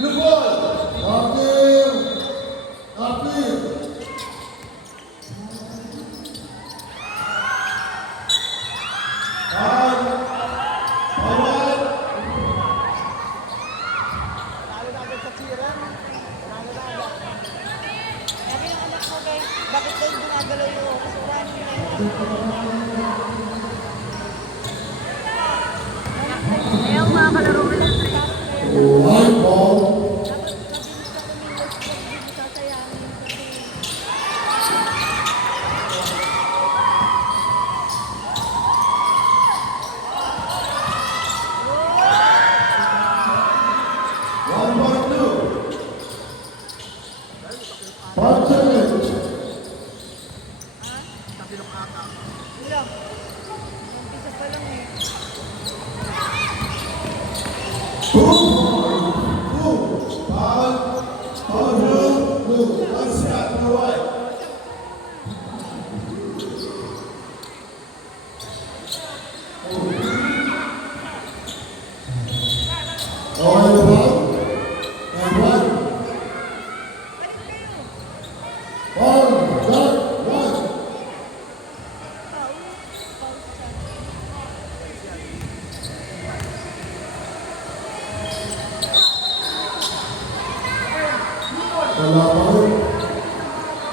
Blue ball. Appeal. Bakit daw ginagalaw yung kasurahan ayaw mga kalaro mo lang. White ball.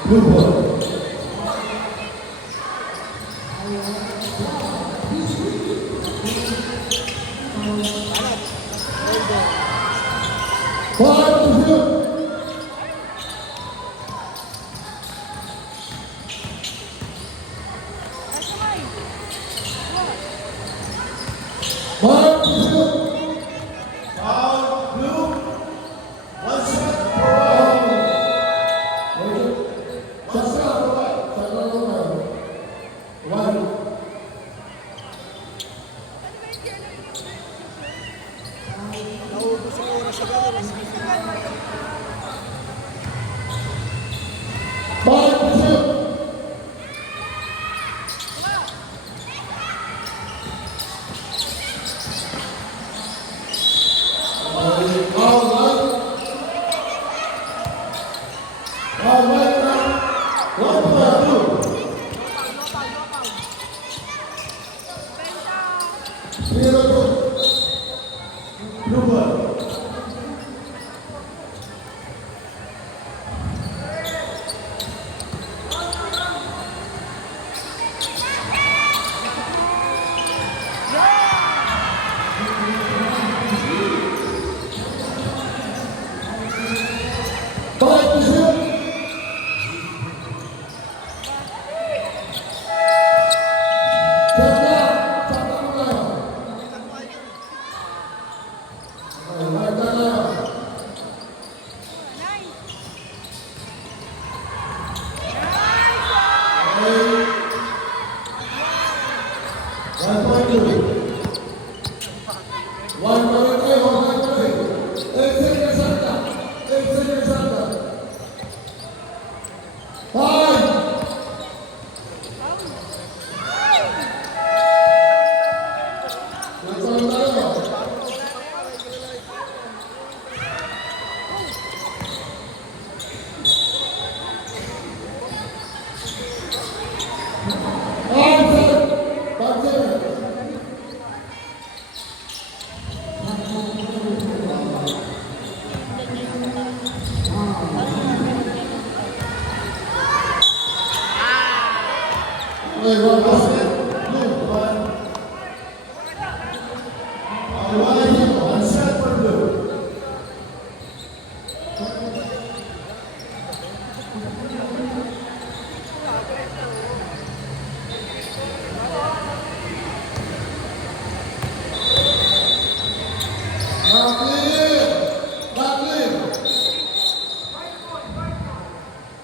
Blue ball.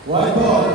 White ball.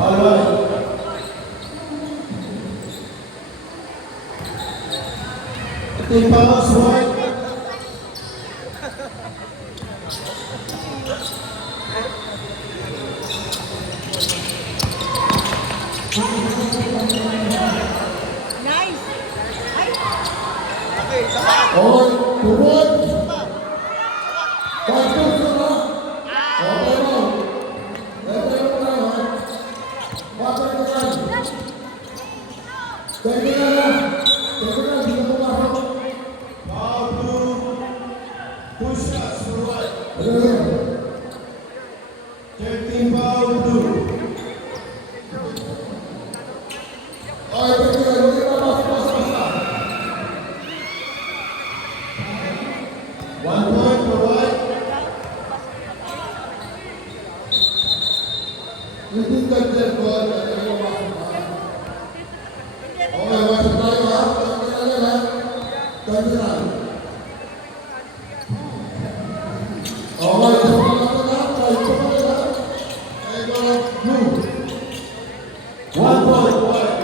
All right. 15 fouls, white. Nice! Ay! All to one. Five points na ba? Okay mo. Left mo na ha. Water ka lang. Pwede ka lang. Pwede ka lang. Hindi ka pumasok. Foul two. Two shots for white. Ano yan? 13 foul two. Okay, pwede ka. Hindi ka basta. 1 point for white. Hindi ka dyan po. Okay, wasap tayo ha. Tangin na lang ha. Tangin na. Okay, ito pa lang ha. Ito pa lang ha. Ito lang. Blue. 1 point white.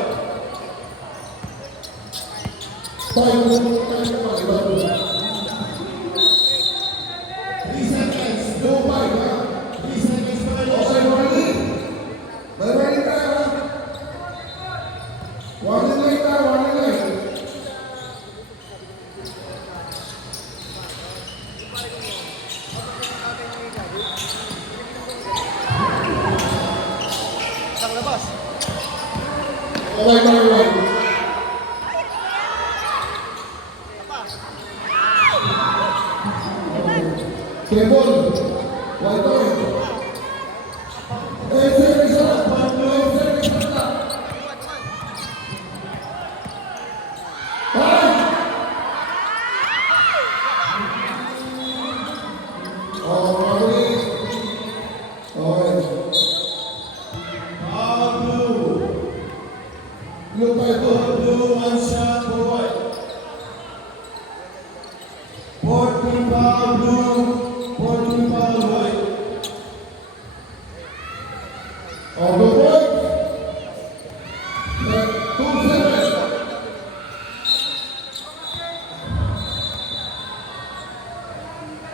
Tayo mo tayo pa. 3 seconds. No fight ha. 3 seconds pa kayo. Okay, warning. May warning tayo ha. Warning light tayo, warning light. Okay, warning light. Kebon, white point. Seconds lang. 5 seconds lang. Five. Okay. Okay. Foul blue. Blue by blue, 1 shot for white. 14 foul blue, 14 foul white. On the point. 2 seconds.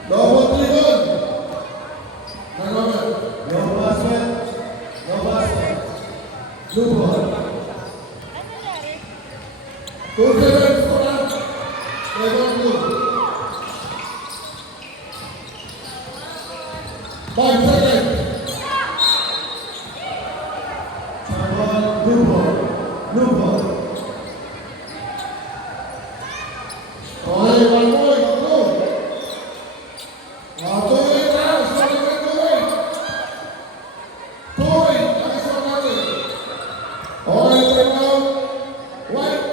Double trigger. No basket. No basket. Blue ball. Ano nangyari? 2 seconds for us. Double blue. 5 seconds. Blue ball. Blue ball. Okay, 1 point. Go. Tuloy na. Tuloy. Tuloy. Ayos na natin. Okay, time out. White.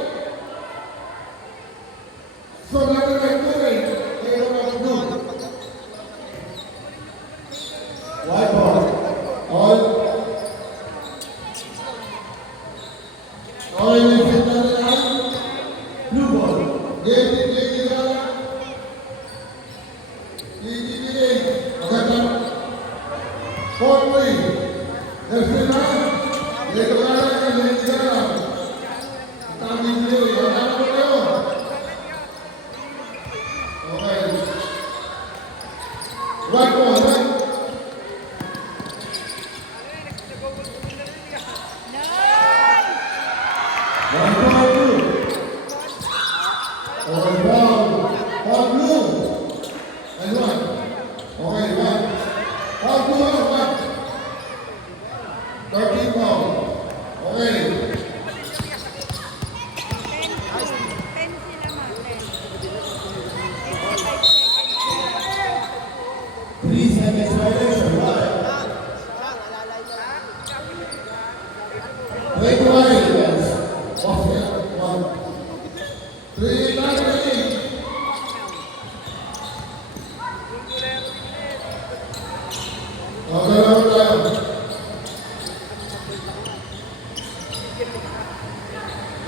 So natin ay tuloy. Kaya naman blue. White ball. Okay. Okay, nipit natin ay blue ball. Game. Okay, 4-3. Next na. Dito ka lang. Dito ka lang. Tangin nyo. Hanggang mo kayo. Okay. Right ball, right? Nice! One ball blue. Okay, ball blue. And one. Okay, one. Ball blue, one. 13 ball. Okay. 10 sila ma, 10. 3 seconds violation. Right. Wait, wait. Yes. Okay, one. 3, 9, 8. Okay, tayo.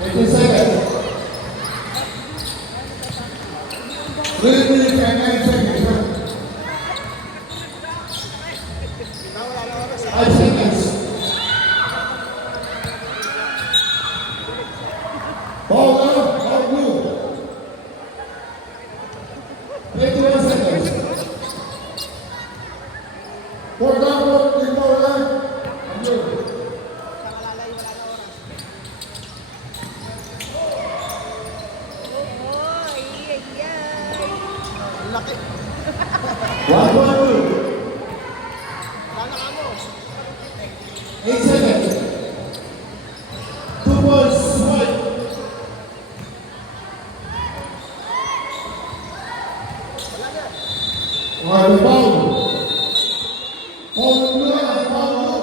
18 seconds. 3 minutes and 9 seconds. 5 seconds. For downward, ikaw lang. Blue. Oh, ay, ay. Laki. 1 point blue. Lala ka mo. 8 seconds. 2 points, white. Wala na. Okay, foul. Foul blue and foul blue.